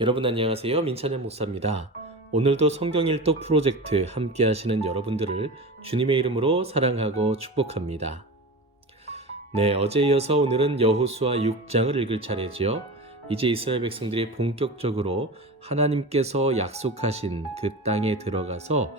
여러분 안녕하세요. 민찬현 목사입니다. 오늘도 성경 일독 프로젝트 함께 하시는 여러분들을 주님의 이름으로 사랑하고 축복합니다. 네, 어제 이어서 오늘은 여호수아 6장을 읽을 차례지요. 이제 이스라엘 백성들이 본격적으로 하나님께서 약속하신 그 땅에 들어가서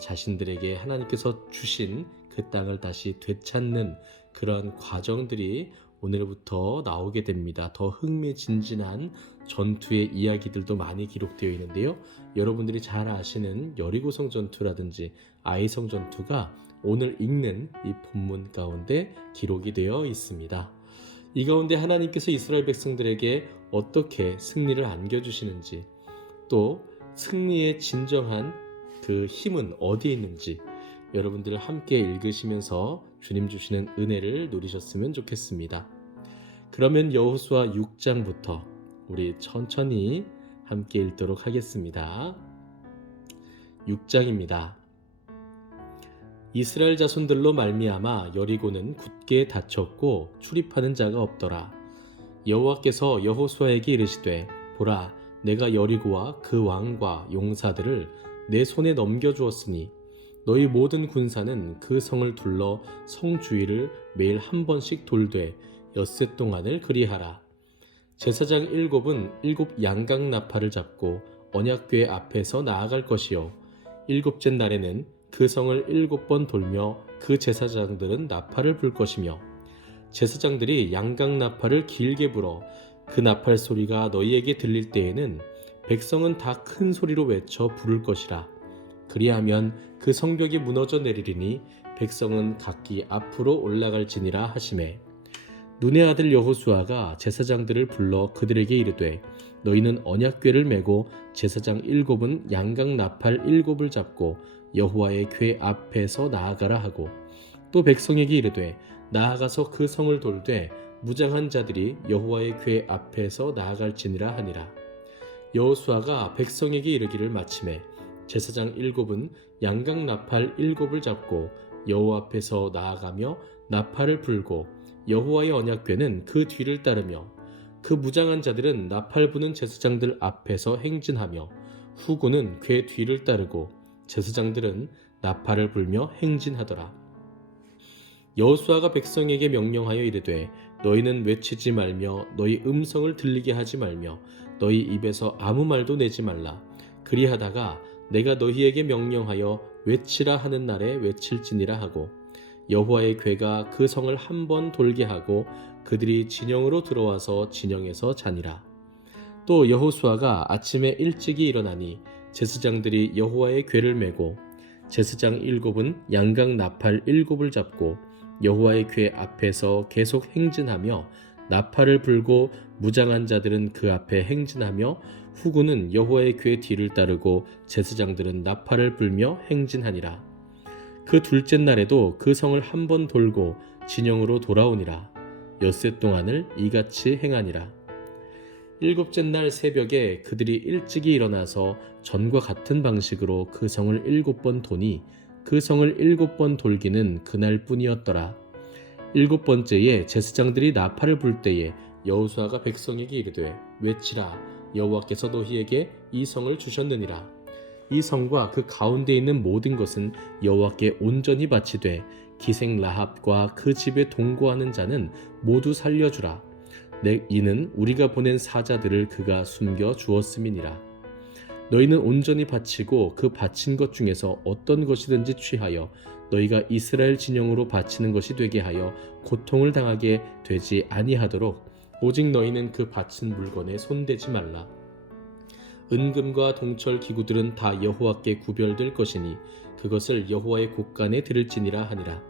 자신들에게 하나님께서 주신 그 땅을 다시 되찾는 그런 과정들이 오늘부터 나오게 됩니다. 더 흥미진진한 전투의 이야기들도 많이 기록되어 있는데요. 여러분들이 잘 아시는 여리고성 전투라든지 아이성 전투가 오늘 읽는 이 본문 가운데 기록이 되어 있습니다. 이 가운데 하나님께서 이스라엘 백성들에게 어떻게 승리를 안겨주시는지, 또 승리의 진정한 그 힘은 어디에 있는지 여러분들 함께 읽으시면서 주님 주시는 은혜를 누리셨으면 좋겠습니다. 그러면 여호수아 6장부터 우리 천천히 함께 읽도록 하겠습니다. 6장입니다. 이스라엘 자손들로 말미암아 여리고는 굳게 닫혔고 출입하는 자가 없더라. 여호와께서 여호수아에게 이르시되 보라, 내가 여리고와 그 왕과 용사들을 내 손에 넘겨주었으니 너희 모든 군사는 그 성을 둘러 성 주위를 매일 한 번씩 돌되 엿새 동안을 그리하라. 제사장 7은 7 양각 나팔을 잡고 언약궤 앞에서 나아갈 것이요, 7째 날에는 그 성을 7번 돌며 그 제사장들은 나팔을 불 것이며, 제사장들이 양각 나팔을 길게 불어 그 나팔 소리가 너희에게 들릴 때에는 백성은 다 큰 소리로 외쳐 부를 것이라. 그리하면 그 성벽이 무너져 내리리니 백성은 각기 앞으로 올라갈지니라 하시매, 눈의 아들 여호수아가 제사장들을 불러 그들에게 이르되 너희는 언약궤를 메고 제사장 7은 양각 나팔 7을 잡고 여호와의 궤 앞에서 나아가라 하고, 또 백성에게 이르되 나아가서 그 성을 돌되 무장한 자들이 여호와의 궤 앞에서 나아갈지니라 하니라. 여호수아가 백성에게 이르기를 마치매 제사장 7은 양각 나팔 7을 잡고 여호와 앞에서 나아가며 나팔을 불고 여호와의 언약궤는 그 뒤를 따르며, 그 무장한 자들은 나팔 부는 제사장들 앞에서 행진하며 후군은 궤 뒤를 따르고 제사장들은 나팔을 불며 행진하더라. 여호수아가 백성에게 명령하여 이르되 너희는 외치지 말며 너희 음성을 들리게 하지 말며 너희 입에서 아무 말도 내지 말라. 그리하다가 내가 너희에게 명령하여 외치라 하는 날에 외칠지니라 하고, 여호와의 궤가 그 성을 한 번 돌게 하고 그들이 진영으로 들어와서 진영에서 자니라. 또 여호수아가 아침에 일찍이 일어나니 제사장들이 여호와의 궤를 메고 제사장 7은 양각 나팔 7을 잡고 여호와의 궤 앞에서 계속 행진하며 나팔을 불고 무장한 자들은 그 앞에 행진하며 후군은 여호와의 궤 뒤를 따르고 제사장들은 나팔을 불며 행진하니라. 그 둘째 날에도 그 성을 한 번 돌고 진영으로 돌아오니라. 엿새 동안을 이같이 행하니라. 7째 날 새벽에 그들이 일찍이 일어나서 전과 같은 방식으로 그 성을 7번 도니 그 성을 7번 돌기는 그날 뿐이었더라. 7번째에 제사장들이 나팔을 불 때에 여호수아가 백성에게 이르되 외치라, 여호와께서 너희에게 이 성을 주셨느니라. 이 성과 그 가운데 있는 모든 것은 여호와께 온전히 바치되 기생 라합과 그 집에 동거하는 자는 모두 살려주라. 이는 우리가 보낸 사자들을 그가 숨겨 주었음이니라. 너희는 온전히 바치고 그 바친 것 중에서 어떤 것이든지 취하여 너희가 이스라엘 진영으로 바치는 것이 되게 하여 고통을 당하게 되지 아니하도록 오직 너희는 그 바친 물건에 손대지 말라. 은금과 동철 기구들은 다 여호와께 구별될 것이니 그것을 여호와의 곳간에 드릴지니라 하니라.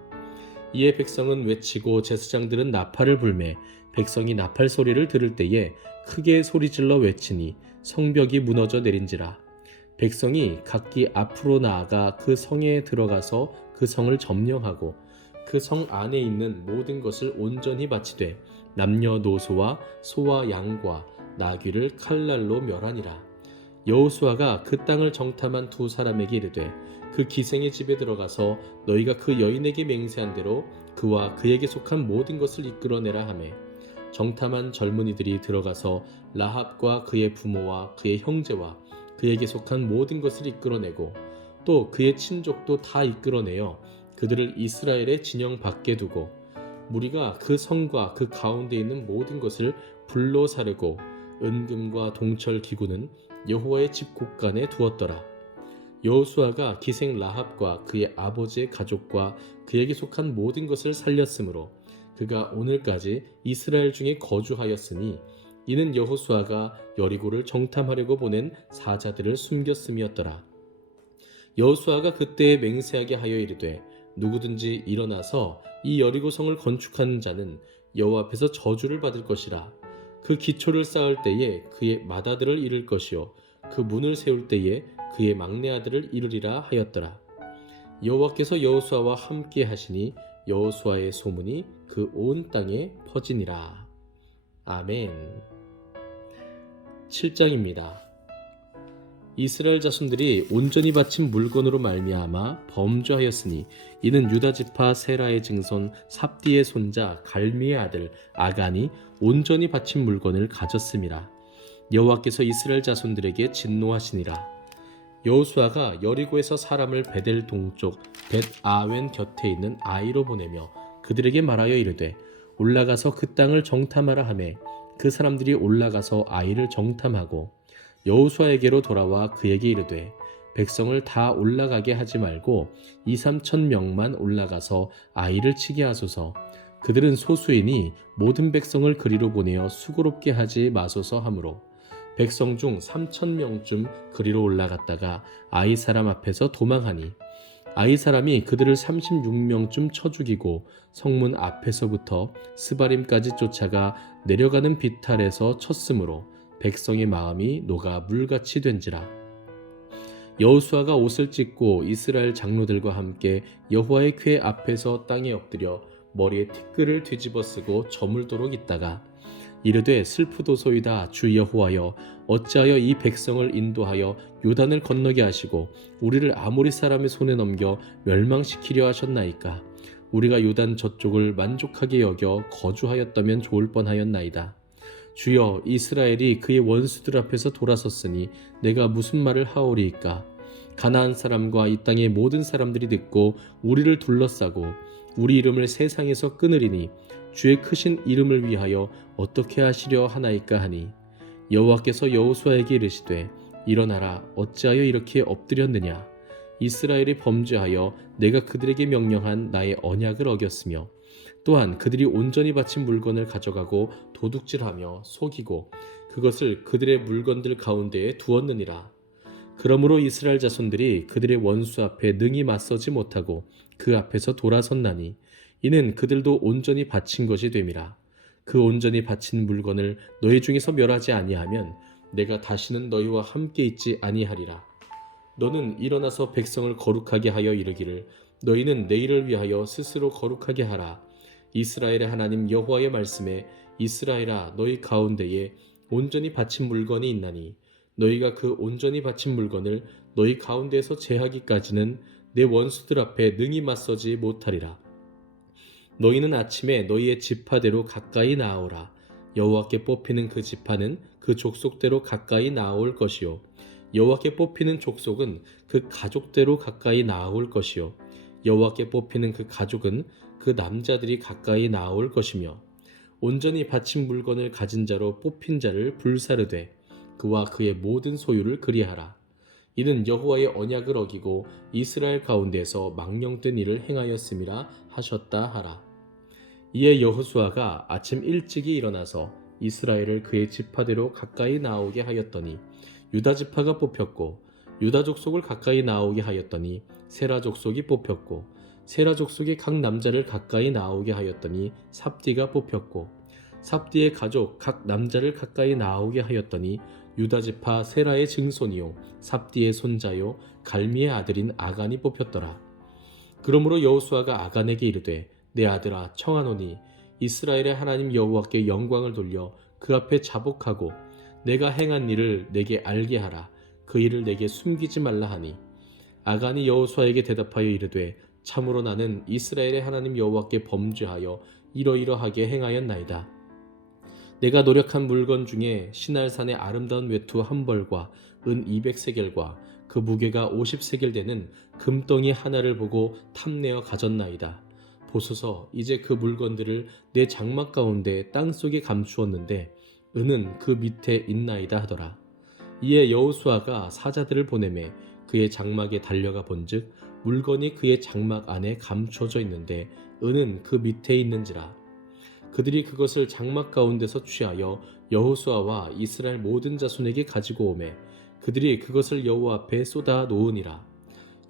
이에 백성은 외치고 제사장들은 나팔을 불매 백성이 나팔 소리를 들을 때에 크게 소리질러 외치니 성벽이 무너져 내린지라. 백성이 각기 앞으로 나아가 그 성에 들어가서 그 성을 점령하고 그 성 안에 있는 모든 것을 온전히 바치되 남녀노소와 소와 양과 나귀를 칼날로 멸하니라. 여호수아가 그 땅을 정탐한 두 사람에게 이르되 그 기생의 집에 들어가서 너희가 그 여인에게 맹세한 대로 그와 그에게 속한 모든 것을 이끌어내라 하매, 정탐한 젊은이들이 들어가서 라합과 그의 부모와 그의 형제와 그에게 속한 모든 것을 이끌어내고 또 그의 친족도 다 이끌어내어 그들을 이스라엘의 진영 밖에 두고 무리가 그 성과 그 가운데 있는 모든 것을 불로 사르고 은금과 동철 기구는 여호와의 집 곳간에 두었더라. 여호수아가 기생 라합과 그의 아버지의 가족과 그에게 속한 모든 것을 살렸으므로 그가 오늘까지 이스라엘 중에 거주하였으니 이는 여호수아가 여리고를 정탐하려고 보낸 사자들을 숨겼음이었더라. 여호수아가 그때에 맹세하게 하여 이르되 누구든지 일어나서 이 여리고성을 건축하는 자는 여호와 앞에서 저주를 받을 것이라. 그 기초를 쌓을 때에 그의 맏아들을 이룰 것이요 그 문을 세울 때에 그의 막내 아들을 이루리라 하였더라. 여호와께서 여호수아와 함께 하시니 여호수아의 소문이 그 온 땅에 퍼지니라. 아멘. 7장입니다. 이스라엘 자손들이 온전히 바친 물건으로 말미암아 범죄하였으니 이는 유다 지파 세라의 증손 삽디의 손자 갈미의 아들 아간이 온전히 바친 물건을 가졌음이라. 여호와께서 이스라엘 자손들에게 진노하시니라. 여호수아가 여리고에서 사람을 베델 동쪽 벳 아웬 곁에 있는 아이로 보내며 그들에게 말하여 이르되 올라가서 그 땅을 정탐하라 하매 그 사람들이 올라가서 아이를 정탐하고 여호수아에게로 돌아와 그에게 이르되 백성을 다 올라가게 하지 말고 2-3천 명만 올라가서 아이를 치게 하소서. 그들은 소수이니 모든 백성을 그리로 보내어 수고롭게 하지 마소서 하므로 백성 중 3천 명쯤 그리로 올라갔다가 아이 사람 앞에서 도망하니 아이 사람이 그들을 36명쯤 쳐 죽이고 성문 앞에서부터 스바림까지 쫓아가 내려가는 비탈에서 쳤으므로 백성의 마음이 녹아 물같이 된지라. 여호수아가 옷을 찢고 이스라엘 장로들과 함께 여호와의 궤 앞에서 땅에 엎드려 머리에 티끌을 뒤집어 쓰고 저물도록 있다가 이르되 슬프도소이다 주 여호와여 어찌하여 이 백성을 인도하여 요단을 건너게 하시고 우리를 아모리 사람의 손에 넘겨 멸망시키려 하셨나이까. 우리가 요단 저쪽을 만족하게 여겨 거주하였다면 좋을 뻔하였나이다. 주여 이스라엘이 그의 원수들 앞에서 돌아섰으니 내가 무슨 말을 하오리이까. 가나안 사람과 이 땅의 모든 사람들이 듣고 우리를 둘러싸고 우리 이름을 세상에서 끊으리니 주의 크신 이름을 위하여 어떻게 하시려 하나이까 하니 여호와께서 여호수아에게 이르시되 일어나라 어찌하여 이렇게 엎드렸느냐. 이스라엘이 범죄하여 내가 그들에게 명령한 나의 언약을 어겼으며 또한 그들이 온전히 바친 물건을 가져가고 도둑질하며 속이고 그것을 그들의 물건들 가운데에 두었느니라. 그러므로 이스라엘 자손들이 그들의 원수 앞에 능히 맞서지 못하고 그 앞에서 돌아섰나니 이는 그들도 온전히 바친 것이 됨이라. 그 온전히 바친 물건을 너희 중에서 멸하지 아니하면 내가 다시는 너희와 함께 있지 아니하리라. 너는 일어나서 백성을 거룩하게 하여 이르기를 너희는 내일을 위하여 스스로 거룩하게 하라. 이스라엘의 하나님 여호와의 말씀에 이스라엘아 너희 가운데에 온전히 바친 물건이 있나니 너희가 그 온전히 바친 물건을 너희 가운데에서 제하기까지는 내 원수들 앞에 능히 맞서지 못하리라. 너희는 아침에 너희의 지파대로 가까이 나아오라. 여호와께 뽑히는 그 지파는 그 족속대로 가까이 나아올 것이요 여호와께 뽑히는 족속은 그 가족대로 가까이 나아올 것이요 여호와께 뽑히는 그 가족은 그 남자들이 가까이 나아올 것이며 온전히 바친 물건을 가진 자로 뽑힌 자를 불사르되 그와 그의 모든 소유를 그리하라. 이는 여호와의 언약을 어기고 이스라엘 가운데에서 망령된 일을 행하였음이라 하셨다 하라. 이에 여호수아가 아침 일찍이 일어나서 이스라엘을 그의 지파대로 가까이 나오게 하였더니 유다 지파가 뽑혔고 유다 족속을 가까이 나오게 하였더니 세라 족속이 뽑혔고 세라 족속의 각 남자를 가까이 나오게 하였더니 삽디가 뽑혔고 삽디의 가족 각 남자를 가까이 나오게 하였더니 유다 지파 세라의 증손이요 삽디의 손자요 갈미의 아들인 아간이 뽑혔더라. 그러므로 여호수아가 아간에게 이르되 내 아들아 청하노니 이스라엘의 하나님 여호와께 영광을 돌려 그 앞에 자복하고 내가 행한 일을 내게 알게 하라. 그 일을 내게 숨기지 말라 하니 아간이 여호수아에게 대답하여 이르되 참으로 나는 이스라엘의 하나님 여호와께 범죄하여 이러이러하게 행하였나이다. 내가 노력한 물건 중에 시날산의 아름다운 외투 한 벌과 은 200세겔과 그 무게가 50세겔 되는 금덩이 하나를 보고 탐내어 가졌나이다. 보소서, 이제 그 물건들을 내 장막 가운데 땅속에 감추었는데 은은 그 밑에 있나이다 하더라. 이에 여호수아가 사자들을 보내매 그의 장막에 달려가 본즉 물건이 그의 장막 안에 감추어져 있는데 은은 그 밑에 있는지라. 그들이 그것을 장막 가운데서 취하여 여호수아와 이스라엘 모든 자손에게 가지고 오매 그들이 그것을 여호와 앞에 쏟아 놓으니라.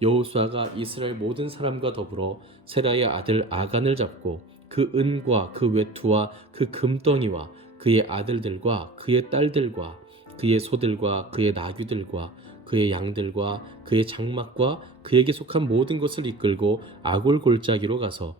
여호수아가 이스라엘 모든 사람과 더불어 세라의 아들 아간을 잡고 그 은과 그 외투와 그 금덩이와 그의 아들들과 그의 딸들과 그의 소들과 그의 나귀들과 그의 양들과 그의 장막과 그에게 속한 모든 것을 이끌고 아골 골짜기로 가서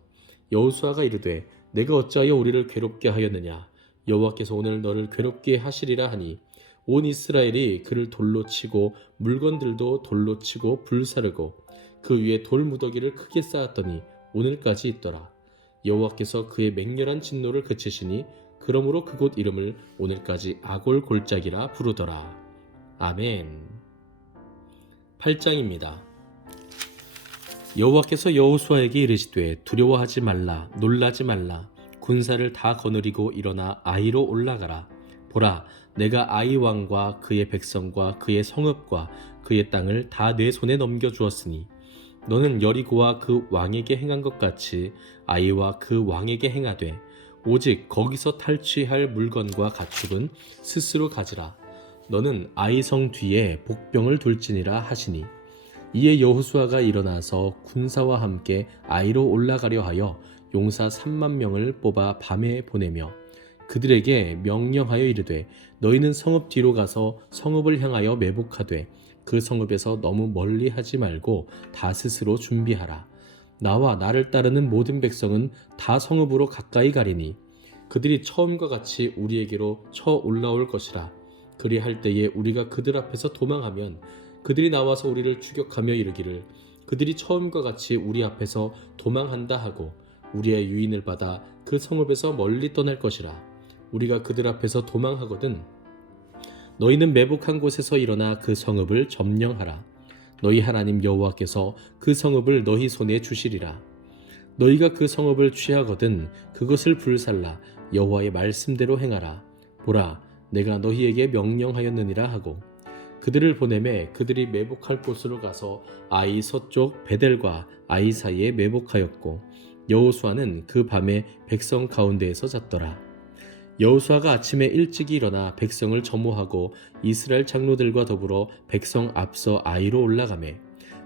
여호수아가 이르되 내가 어찌하여 우리를 괴롭게 하였느냐. 여호와께서 오늘 너를 괴롭게 하시리라 하니 온 이스라엘이 그를 돌로 치고 물건들도 돌로 치고 불사르고 그 위에 돌 무더기를 크게 쌓았더니 오늘까지 있더라. 여호와께서 그의 맹렬한 진노를 그치시니 그러므로 그곳 이름을 오늘까지 아골 골짜기라 부르더라. 아멘. 8장입니다. 여호와께서 여호수아에게 이르시되 두려워하지 말라, 놀라지 말라. 군사를 다 거느리고 일어나 아이로 올라가라. 보라, 내가 아이 왕과 그의 백성과 그의 성읍과 그의 땅을 다 내 손에 넘겨주었으니 너는 여리고와 그 왕에게 행한 것 같이 아이와 그 왕에게 행하되 오직 거기서 탈취할 물건과 가축은 스스로 가지라. 너는 아이 성 뒤에 복병을 둘지니라 하시니 이에 여호수아가 일어나서 군사와 함께 아이로 올라가려 하여 용사 3만 명을 뽑아 밤에 보내며 그들에게 명령하여 이르되 너희는 성읍 뒤로 가서 성읍을 향하여 매복하되 그 성읍에서 너무 멀리 하지 말고 다 스스로 준비하라. 나와 나를 따르는 모든 백성은 다 성읍으로 가까이 가리니 그들이 처음과 같이 우리에게로 쳐 올라올 것이라. 그리할 때에 우리가 그들 앞에서 도망하면 그들이 나와서 우리를 추격하며 이르기를 그들이 처음과 같이 우리 앞에서 도망한다 하고 우리의 유인을 받아 그 성읍에서 멀리 떠날 것이라. 우리가 그들 앞에서 도망하거든 너희는 매복한 곳에서 일어나 그 성읍을 점령하라. 너희 하나님 여호와께서 그 성읍을 너희 손에 주시리라. 너희가 그 성읍을 취하거든 그것을 불살라 여호와의 말씀대로 행하라. 보라, 내가 너희에게 명령하였느니라 하고 그들을 보내매 그들이 매복할 곳으로 가서 아이 서쪽 베델과 아이 사이에 매복하였고 여호수아는 그 밤에 백성 가운데에서 잤더라. 여호수아가 아침에 일찍이 일어나 백성을 점호하고 이스라엘 장로들과 더불어 백성 앞서 아이로 올라가매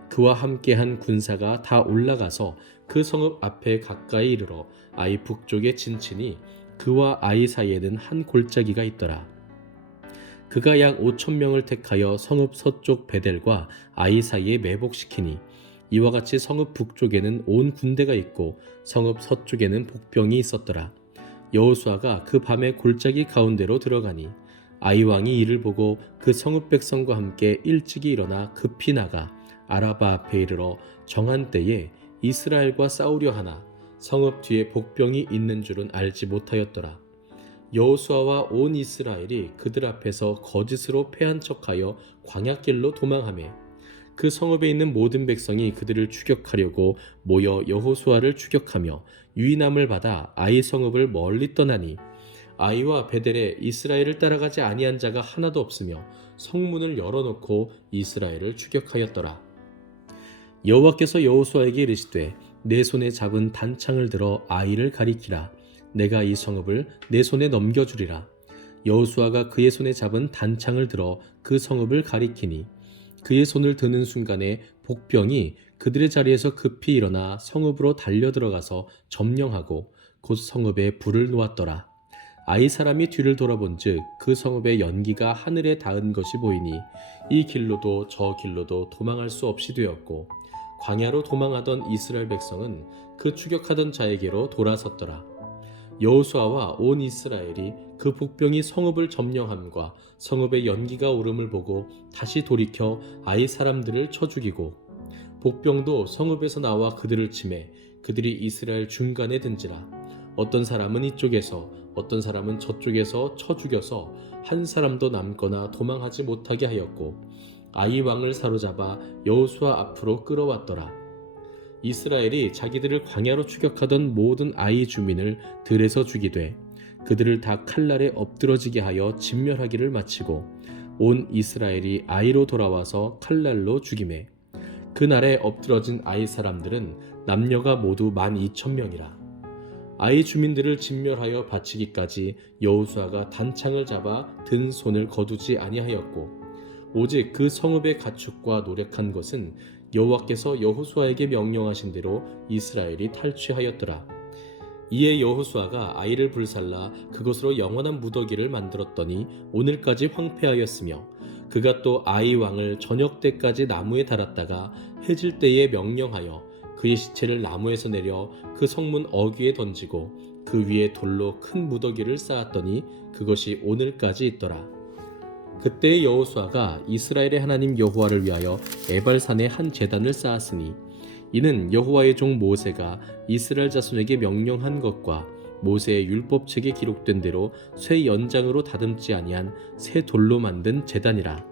그와 함께한 군사가 다 올라가서 그 성읍 앞에 가까이 이르러 아이 북쪽에 진치니 그와 아이 사이에는 한 골짜기가 있더라. 그가 약 5,000명을 택하여 성읍 서쪽 베델과 아이 사이에 매복시키니 이와 같이 성읍 북쪽에는 온 군대가 있고 성읍 서쪽에는 복병이 있었더라. 여호수아가 그 밤에 골짜기 가운데로 들어가니 아이 왕이 이를 보고 그 성읍 백성과 함께 일찍이 일어나 급히 나가 아라바 앞에 이르러 정한 때에 이스라엘과 싸우려 하나 성읍 뒤에 복병이 있는 줄은 알지 못하였더라. 여호수아와 온 이스라엘이 그들 앞에서 거짓으로 패한 척하여 광야길로 도망하매 그 성읍에 있는 모든 백성이 그들을 추격하려고 모여 여호수아를 추격하며 유인함을 받아 아이 성읍을 멀리 떠나니 아이와 베델에 이스라엘을 따라가지 아니한 자가 하나도 없으며 성문을 열어놓고 이스라엘을 추격하였더라. 여호와께서 여호수아에게 이르시되 내 손에 잡은 단창을 들어 아이를 가리키라. 내가 이 성읍을 내 손에 넘겨주리라. 여호수아가 그의 손에 잡은 단창을 들어 그 성읍을 가리키니 그의 손을 드는 순간에 복병이 그들의 자리에서 급히 일어나 성읍으로 달려들어가서 점령하고 곧 성읍에 불을 놓았더라. 아이 사람이 뒤를 돌아본즉 그 성읍의 연기가 하늘에 닿은 것이 보이니 이 길로도 저 길로도 도망할 수 없이 되었고 광야로 도망하던 이스라엘 백성은 그 추격하던 자에게로 돌아섰더라. 여호수아와 온 이스라엘이 그 복병이 성읍을 점령함과 성읍의 연기가 오름을 보고 다시 돌이켜 아이 사람들을 쳐 죽이고 복병도 성읍에서 나와 그들을 치매 그들이 이스라엘 중간에 든지라. 어떤 사람은 이쪽에서 어떤 사람은 저쪽에서 쳐 죽여서 한 사람도 남거나 도망하지 못하게 하였고 아이 왕을 사로잡아 여호수아 앞으로 끌어왔더라. 이스라엘이 자기들을 광야로 추격하던 모든 아이 주민을 들에서 죽이되 그들을 다 칼날에 엎드러지게 하여 진멸하기를 마치고 온 이스라엘이 아이로 돌아와서 칼날로 죽이매 그날에 엎드러진 아이 사람들은 남녀가 모두 12,000명이라. 아이 주민들을 진멸하여 바치기까지 여호수아가 단창을 잡아 든 손을 거두지 아니하였고 오직 그 성읍의 가축과 노력한 것은 여호와께서 여호수아에게 명령하신 대로 이스라엘이 탈취하였더라. 이에 여호수아가 아이를 불살라 그것으로 영원한 무더기를 만들었더니 오늘까지 황폐하였으며 그가 또 아이 왕을 저녁 때까지 나무에 달았다가 해질 때에 명령하여 그의 시체를 나무에서 내려 그 성문 어귀에 던지고 그 위에 돌로 큰 무더기를 쌓았더니 그것이 오늘까지 있더라. 그때 여호수아가 이스라엘의 하나님 여호와를 위하여 에발산에 한 제단을 쌓았으니 이는 여호와의 종 모세가 이스라엘 자손에게 명령한 것과 모세의 율법책에 기록된 대로 쇠 연장으로 다듬지 아니한 새 돌로 만든 제단이라.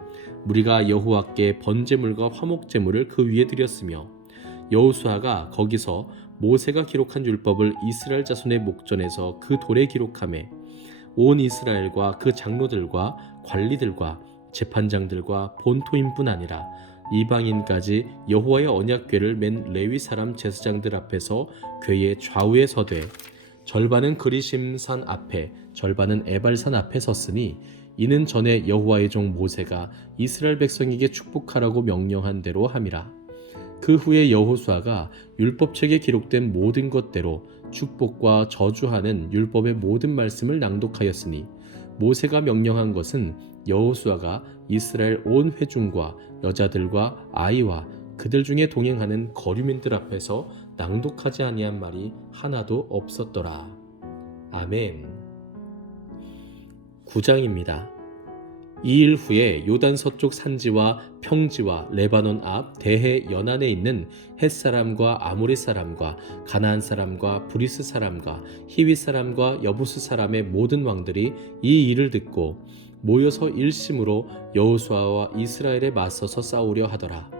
무리가 여호와께 번제물과 화목제물을 그 위에 드렸으며 여호수아가 거기서 모세가 기록한 율법을 이스라엘 자손의 목전에서 그 돌에 기록하매 온 이스라엘과 그 장로들과 관리들과 재판장들과 본토인뿐 아니라 이방인까지 여호와의 언약궤를 맨 레위 사람 제사장들 앞에서 궤의 좌우에 서되 절반은 그리심산 앞에 절반은 에발산 앞에 섰으니 이는 전에 여호와의 종 모세가 이스라엘 백성에게 축복하라고 명령한 대로 함이라. 그 후에 여호수아가 율법책에 기록된 모든 것대로 축복과 저주하는 율법의 모든 말씀을 낭독하였으니 모세가 명령한 것은 여호수아가 이스라엘 온 회중과 여자들과 아이와 그들 중에 동행하는 거류민들 앞에서 낭독하지 아니한 말이 하나도 없었더라. 아멘. 9장입니다. 이 일 후에 요단 서쪽 산지와 평지와 레바논 앞 대해 연안에 있는 헷 사람과 아모리 사람과 가나안 사람과 브리스 사람과 히위 사람과 여부스 사람의 모든 왕들이 이 일을 듣고 모여서 일심으로 여호수아와 이스라엘에 맞서서 싸우려 하더라.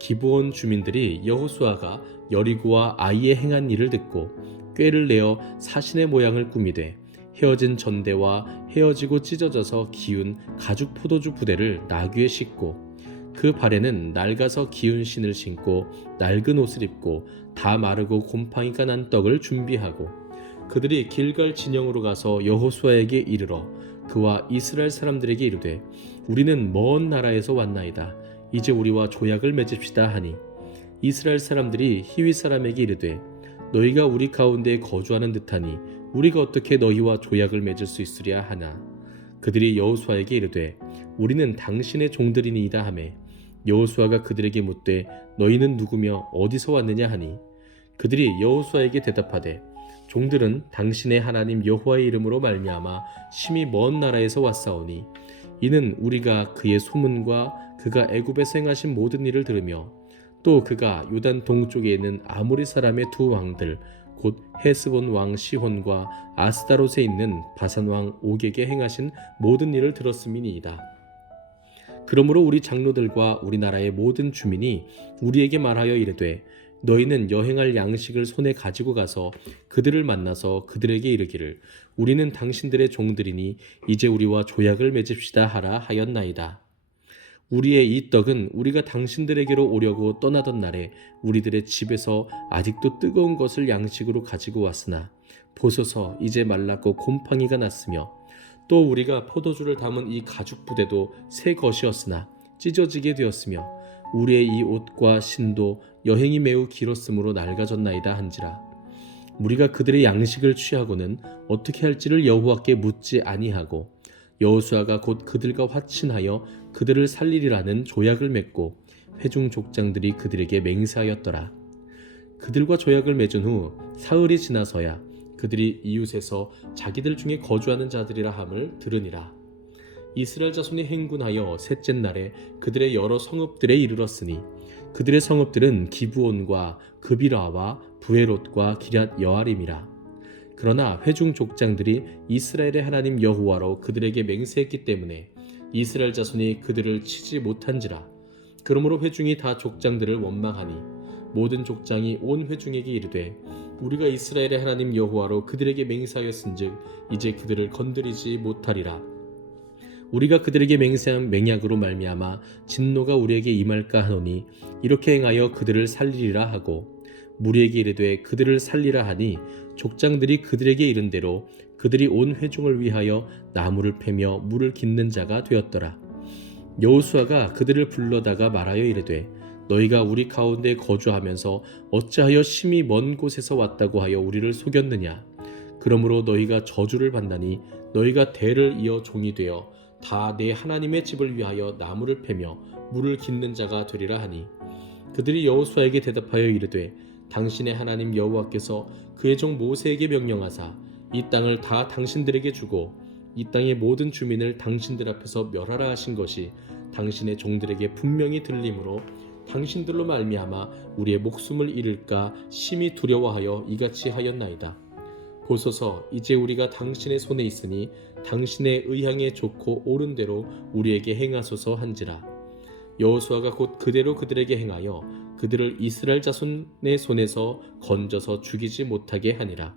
기브온 주민들이 여호수아가 여리고와 아이에 행한 일을 듣고 꾀를 내어 사신의 모양을 꾸미되 헤어진 전대와 헤어지고 찢어져서 기운 가죽 포도주 부대를 나귀에 싣고 그 발에는 낡아서 기운 신을 신고 낡은 옷을 입고 다 마르고 곰팡이가 난 떡을 준비하고 그들이 길갈 진영으로 가서 여호수아에게 이르러 그와 이스라엘 사람들에게 이르되 우리는 먼 나라에서 왔나이다. 이제 우리와 조약을 맺읍시다 하니 이스라엘 사람들이 히위 사람에게 이르되 너희가 우리 가운데 거주하는 듯하니 우리가 어떻게 너희와 조약을 맺을 수 있으랴 하나 그들이 여호수아에게 이르되 우리는 당신의 종들이니이다 하매 여호수아가 그들에게 묻되 너희는 누구며 어디서 왔느냐 하니 그들이 여호수아에게 대답하되 종들은 당신의 하나님 여호와의 이름으로 말미암아 심히 먼 나라에서 왔사오니 이는 우리가 그의 소문과 그가 애굽에서 행하신 모든 일을 들으며 또 그가 요단 동쪽에 있는 아모리 사람의 두 왕들 곧 헤스본 왕 시혼과 아스다롯에 있는 바산 왕 옥에게 행하신 모든 일을 들었음이니이다. 그러므로 우리 장로들과 우리나라의 모든 주민이 우리에게 말하여 이르되 너희는 여행할 양식을 손에 가지고 가서 그들을 만나서 그들에게 이르기를 우리는 당신들의 종들이니 이제 우리와 조약을 맺읍시다 하라 하였나이다. 우리의 이 떡은 우리가 당신들에게로 오려고 떠나던 날에 우리들의 집에서 아직도 뜨거운 것을 양식으로 가지고 왔으나 보소서 이제 말랐고 곰팡이가 났으며 또 우리가 포도주를 담은 이 가죽 부대도 새 것이었으나 찢어지게 되었으며 우리의 이 옷과 신도 여행이 매우 길었으므로 낡아졌나이다 한지라. 우리가 그들의 양식을 취하고는 어떻게 할지를 여호와께 묻지 아니하고 여호수아가 곧 그들과 화친하여 그들을 살리리라는 조약을 맺고 회중 족장들이 그들에게 맹세하였더라. 그들과 조약을 맺은 후 사흘이 지나서야 그들이 이웃에서 자기들 중에 거주하는 자들이라 함을 들으니라. 이스라엘 자손이 행군하여 셋째 날에 그들의 여러 성읍들에 이르렀으니 그들의 성읍들은 기브온과 그비라와 부에롯과 기럇 여아림이라. 그러나 회중 족장들이 이스라엘의 하나님 여호와로 그들에게 맹세했기 때문에 이스라엘 자손이 그들을 치지 못한지라. 그러므로 회중이 다 족장들을 원망하니 모든 족장이 온 회중에게 이르되 우리가 이스라엘의 하나님 여호와로 그들에게 맹세하였은즉 이제 그들을 건드리지 못하리라. 우리가 그들에게 맹세한 맹약으로 말미암아 진노가 우리에게 임할까 하노니 이렇게 행하여 그들을 살리리라 하고 무리에게 이르되 그들을 살리라 하니 족장들이 그들에게 이른 대로 그들이 온 회중을 위하여 나무를 패며 물을 깃는 자가 되었더라. 여호수아가 그들을 불러다가 말하여 이르되 너희가 우리 가운데 거주하면서 어찌하여 심히 먼 곳에서 왔다고 하여 우리를 속였느냐. 그러므로 너희가 저주를 받나니 너희가 대를 이어 종이 되어 다 내 하나님의 집을 위하여 나무를 패며 물을 깃는 자가 되리라 하니 그들이 여호수아에게 대답하여 이르되 당신의 하나님 여호와께서 그의 종 모세에게 명령하사 이 땅을 다 당신들에게 주고 이 땅의 모든 주민을 당신들 앞에서 멸하라 하신 것이 당신의 종들에게 분명히 들림으로 당신들로 말미암아 우리의 목숨을 잃을까 심히 두려워하여 이같이 하였나이다. 보소서 이제 우리가 당신의 손에 있으니 당신의 의향에 좋고 옳은 대로 우리에게 행하소서 한지라. 여호수아가 곧 그대로 그들에게 행하여 그들을 이스라엘 자손의 손에서 건져서 죽이지 못하게 하니라.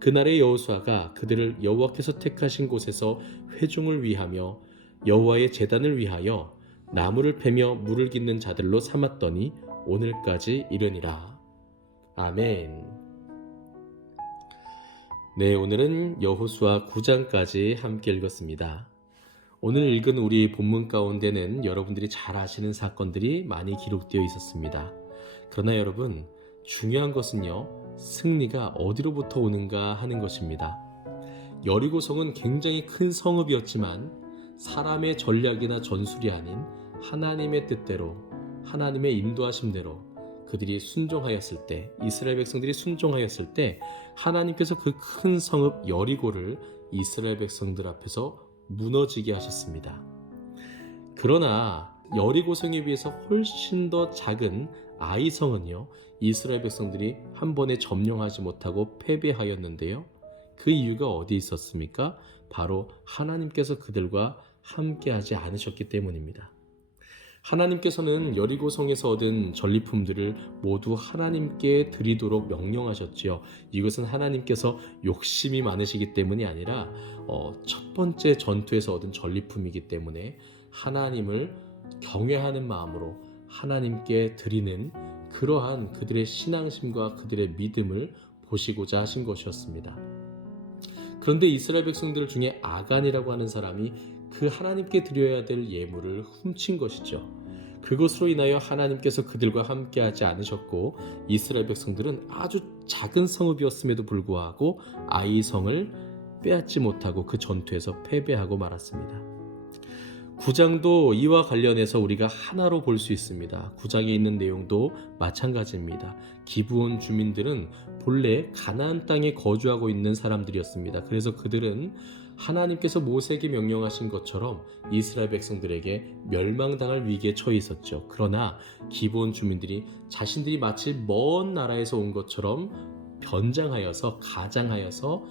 그날의 여호수아가 그들을 여호와께서 택하신 곳에서 회중을 위하며 여호와의 제단을 위하여 나무를 패며 물을 깃는 자들로 삼았더니 오늘까지 이르니라. 아멘. 네, 오늘은 여호수아 9장까지 함께 읽었습니다. 오늘 읽은 우리 본문 가운데는 여러분들이 잘 아시는 사건들이 많이 기록되어 있었습니다. 그러나 여러분, 중요한 것은요, 승리가 어디로부터 오는가 하는 것입니다. 여리고성은 굉장히 큰 성읍이었지만 사람의 전략이나 전술이 아닌 하나님의 뜻대로, 하나님의 인도하심대로 그들이 순종하였을 때, 이스라엘 백성들이 순종하였을 때 하나님께서 그 큰 성읍 여리고를 이스라엘 백성들 앞에서 무너지게 하셨습니다. 그러나 여리고성에 비해서 훨씬 더 작은 아이성은요, 이스라엘 백성들이 한 번에 점령하지 못하고 패배하였는데요. 그 이유가 어디 있었습니까? 바로 하나님께서 그들과 함께하지 않으셨기 때문입니다. 하나님께서는 여리고성에서 얻은 전리품들을 모두 하나님께 드리도록 명령하셨지요. 이것은 하나님께서 욕심이 많으시기 때문이 아니라 첫 번째 전투에서 얻은 전리품이기 때문에 하나님을 경외하는 마음으로 하나님께 드리는 그러한 그들의 신앙심과 그들의 믿음을 보시고자 하신 것이었습니다. 그런데 이스라엘 백성들 중에 아간이라고 하는 사람이 그 하나님께 드려야 될 예물을 훔친 것이죠. 그것으로 인하여 하나님께서 그들과 함께하지 않으셨고 이스라엘 백성들은 아주 작은 성읍이었음에도 불구하고 아이성을 빼앗지 못하고 그 전투에서 패배하고 말았습니다. 9장도 이와 관련해서 우리가 하나로 볼 수 있습니다. 9장에 있는 내용도 마찬가지입니다. 기브온 주민들은 본래 가나안 땅에 거주하고 있는 사람들이었습니다. 그래서 그들은 하나님께서 모세에게 명령하신 것처럼 이스라엘 백성들에게 멸망당할 위기에 처해 있었죠. 그러나 기브온 주민들이 자신들이 마치 먼 나라에서 온 것처럼 변장하여서 가장하여서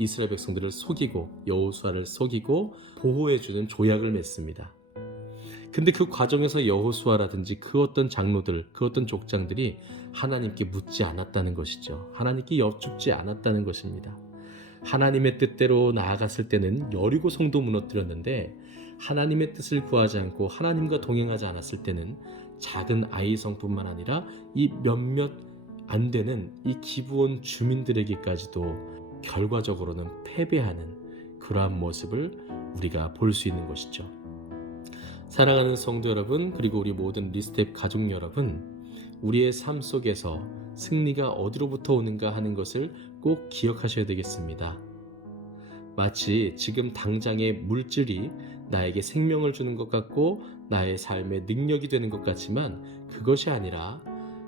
이스라엘 백성들을 속이고 여호수아를 속이고 보호해주는 조약을 맺습니다. 근데 그 과정에서 여호수아라든지 그 어떤 장로들, 그 어떤 족장들이 하나님께 묻지 않았다는 것이죠. 하나님께 여쭙지 않았다는 것입니다. 하나님의 뜻대로 나아갔을 때는 여리고성도 무너뜨렸는데 하나님의 뜻을 구하지 않고 하나님과 동행하지 않았을 때는 작은 아이성뿐만 아니라 이 몇몇 안 되는 이 기브온 주민들에게까지도 결과적으로는 패배하는 그러한 모습을 우리가 볼 수 있는 것이죠. 사랑하는 성도 여러분, 그리고 우리 모든 리스텝 가족 여러분, 우리의 삶 속에서 승리가 어디로부터 오는가 하는 것을 꼭 기억하셔야 되겠습니다. 마치 지금 당장의 물질이 나에게 생명을 주는 것 같고 나의 삶의 능력이 되는 것 같지만 그것이 아니라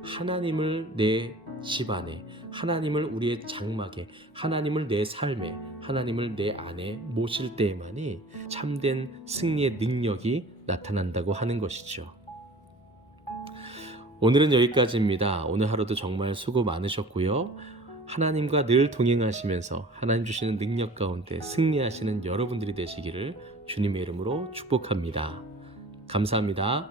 하나님을 내 집안에, 하나님을 우리의 장막에, 하나님을 내 삶에, 하나님을 내 안에 모실 때에만이 참된 승리의 능력이 나타난다고 하는 것이죠. 오늘은 여기까지입니다. 오늘 하루도 정말 수고 많으셨고요. 하나님과 늘 동행하시면서 하나님 주시는 능력 가운데 승리하시는 여러분들이 되시기를 주님의 이름으로 축복합니다. 감사합니다.